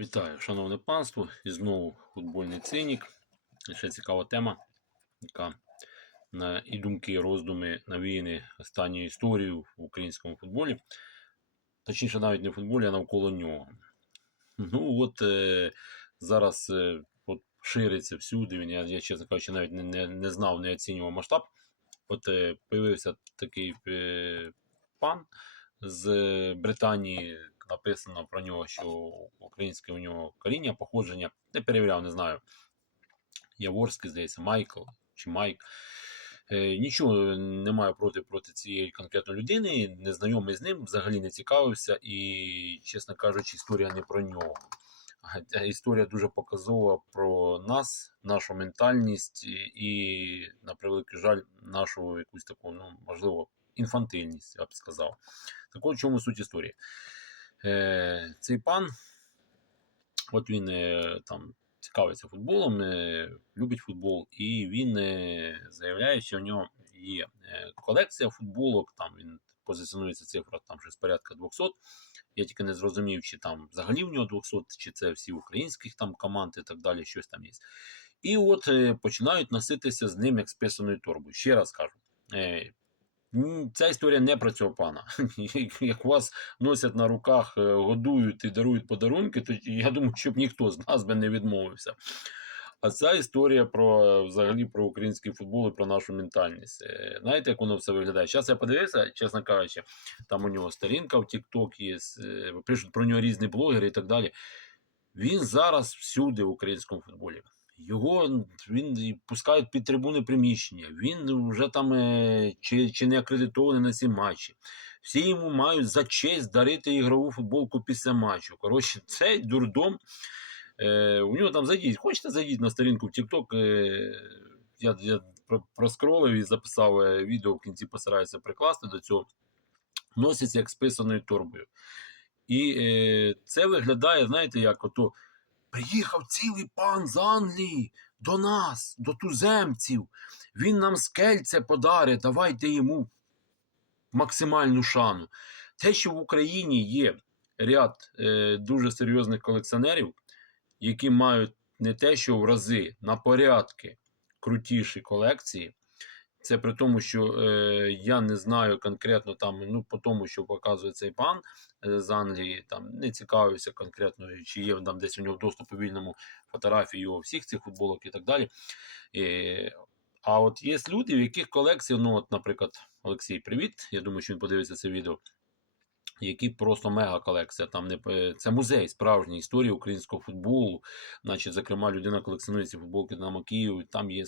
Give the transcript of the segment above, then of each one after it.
Вітаю, шановне панство, і знову футбольний цинік. Ще цікава тема, яка на і думки, і роздуми навіяні останньою історією в українському футболі. Точніше, навіть не в футболі, а навколо нього. Ну, от е, зараз е, от, шириться всюди. Він, я, я, чесно кажучи, навіть не, не, не знав, не оцінював масштаб. От е, появився такий е, пан з Британії. Написано про нього, що українське у нього коріння, походження. Не перевіряв, не знаю. Яворський, здається, Майкл чи Майк. Е, нічого не маю проти проти цієї конкретної людини, не знайомий з ним, взагалі не цікавився, і, чесно кажучи, історія не про нього. Історія дуже показова про нас, нашу ментальність і, на превеликий жаль, нашу якусь таку, ну, можливо, інфантильність, я б сказав. Так от чому суть історії? Е, цей пан, от він е, там цікавиться футболом, е, любить футбол, і він е, заявляє, що в нього є е, колекція футболок, там він позиціонується цифра там щось порядка 200. Я тільки не зрозумів, чи там взагалі в нього 200, чи це всі українських там команд і так далі, щось там є. І от е, починають носитися з ним як з писаною торбою. Ще раз кажу. Е, Ця історія не про цього пана. Як вас носять на руках, е, годують і дарують подарунки, то я думаю, щоб ніхто з нас би не відмовився. А ця історія про взагалі про український футбол і про нашу ментальність. Е, Знаєте, як воно все виглядає? Зараз я подивився, чесно кажучи, там у нього сторінка в TikTok є, е, пишуть про нього різні блогери і так далі. Він зараз всюди в українському футболі. Його він пускають під трибуни приміщення. Він вже там е, чи, чи не акредитований на ці матчі. Всі йому мають за честь дарити ігрову футболку після матчу. Коротше, цей дурдом. Е, у нього там зайдіть. Хочете зайдіть на сторінку в TikTok. Е, я, я проскролив і записав е, відео, в кінці постараюся прикласти до цього. Носиться як з писаною торбою. І е, це виглядає, знаєте, як ото приїхав цілий пан з Англії до нас, до туземців. Він нам скельце подарить, давайте йому максимальну шану. Те, що в Україні є ряд е, дуже серйозних колекціонерів, які мають не те, що в рази, на порядки крутіші колекції. Це при тому, що е, я не знаю конкретно там, ну по тому, що показує цей пан е, з Англії, там не цікавився конкретно, чи є там десь у нього доступ у вільному фотографії його всіх цих футболок і так далі. Е, а от є люди, в яких колекція, ну, от, наприклад, Олексій, привіт. Я думаю, що він подивиться це відео. Які просто мега колекція. Там не це музей справжньої історії українського футболу. Значить, зокрема, людина колекціонує ці футболки Динамо Київ. Там є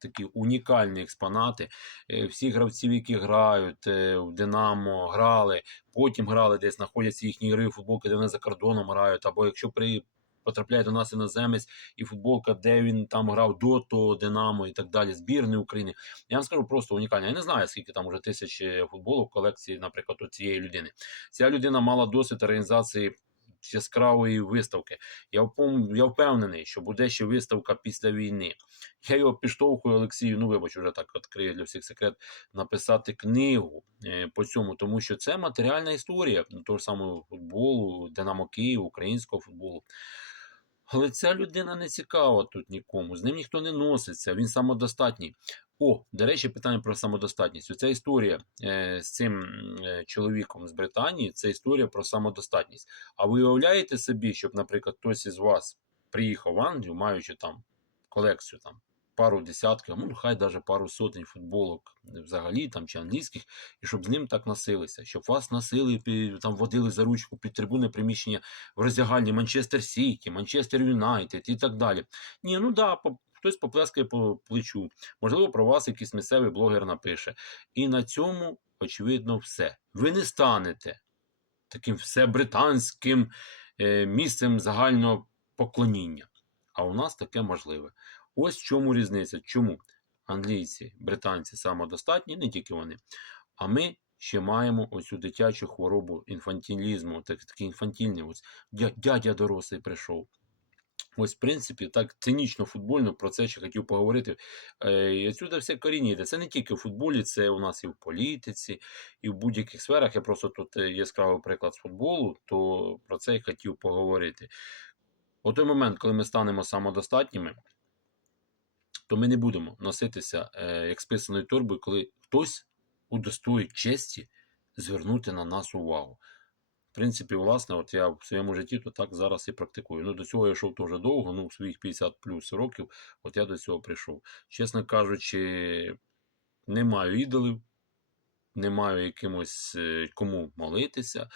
такі унікальні експонати. Е, Всі гравців, які грають е, в Динамо, грали, потім грали десь, знаходяться їхні гри, футболки, де вони за кордоном грають. Або якщо при потрапляє до нас іноземець і футболка, де він там грав до того Динамо і так далі, збірної України. Я вам скажу просто унікальна. Я не знаю, скільки там вже тисяч е, футболок в колекції, наприклад, у цієї людини. Ця людина мала досвід організації яскравої виставки. Я, я впевнений, що буде ще виставка після війни. Я його підштовхую Олексію, ну вибач, вже так відкрию для всіх секрет, написати книгу е, по цьому, тому що це матеріальна історія ну, того ж самого футболу, Динамо Київ, українського футболу. Але ця людина не цікава тут нікому, з ним ніхто не носиться, він самодостатній. О, до речі, питання про самодостатність. Оця історія е, з цим е, чоловіком з Британії це історія про самодостатність. А ви уявляєте собі, щоб, наприклад, хтось із вас приїхав в Англію, маючи там колекцію там пару десятків, ну хай навіть пару сотень футболок взагалі там чи англійських, і щоб з ним так носилися, щоб вас носили, там водили за ручку під трибуни приміщення в роздягальні Манчестер Сіті, Манчестер Юнайтед і так далі. Ні, ну да, хтось поплескає по плечу. Можливо, про вас якийсь місцевий блогер напише. І на цьому, очевидно, все. Ви не станете таким всебританським е, місцем загального поклоніння. А у нас таке можливе. Ось в чому різниця. Чому англійці, британці самодостатні, не тільки вони, а ми ще маємо оцю дитячу хворобу інфантилізму, так, такий інфантільний. Ось дядя дорослий прийшов. Ось, в принципі, так цинічно футбольно про це ще хотів поговорити. Е, і отсюди все коріння йде. Це не тільки в футболі, це у нас і в політиці, і в будь-яких сферах. Я просто тут е, яскравий приклад з футболу, то про це й хотів поговорити. У той момент, коли ми станемо самодостатніми, то ми не будемо носитися е, як списаною торбою, коли хтось удостоїть честі звернути на нас увагу. В принципі, власне, от я в своєму житті то так зараз і практикую. Ну, до цього я йшов теж довго, ну, своїх 50 плюс років, от я до цього прийшов. Чесно кажучи, не маю ідолів, не маю якимось е, кому молитися,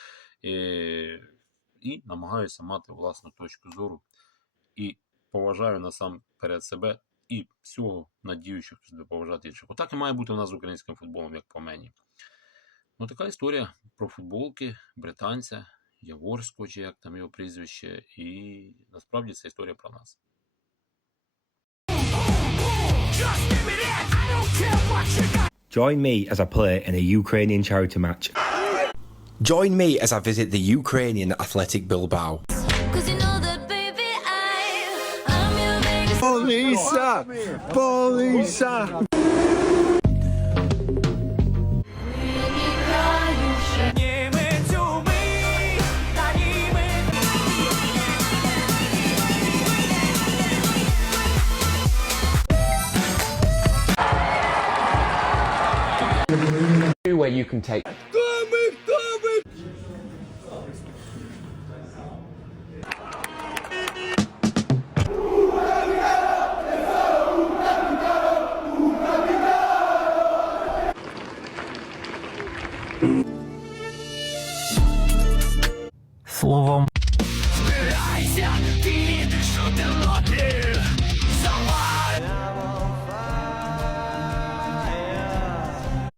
е, і намагаюся мати власну точку зору. І поважаю насамперед себе і всього надію, що хтось буде поважати інших. Отак і має бути у нас з українським футболом, як по мені. Ну, така історія про футболки британця, Яворського, чи як там його прізвище, і насправді це історія про нас. Join me as I play in a Ukrainian charity match. Join me as I visit the Ukrainian Athletic Bilbao. Polisa! shot. Where you can take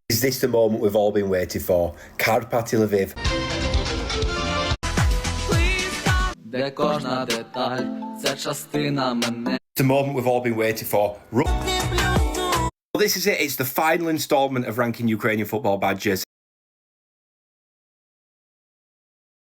Is this the moment we've all been waiting for? Karpaty Lviv. де кожна деталь, це частина мене. It's the moment we've all been waiting for. Ru- Well, this is it. It's the final instalment of ranking Ukrainian football badges.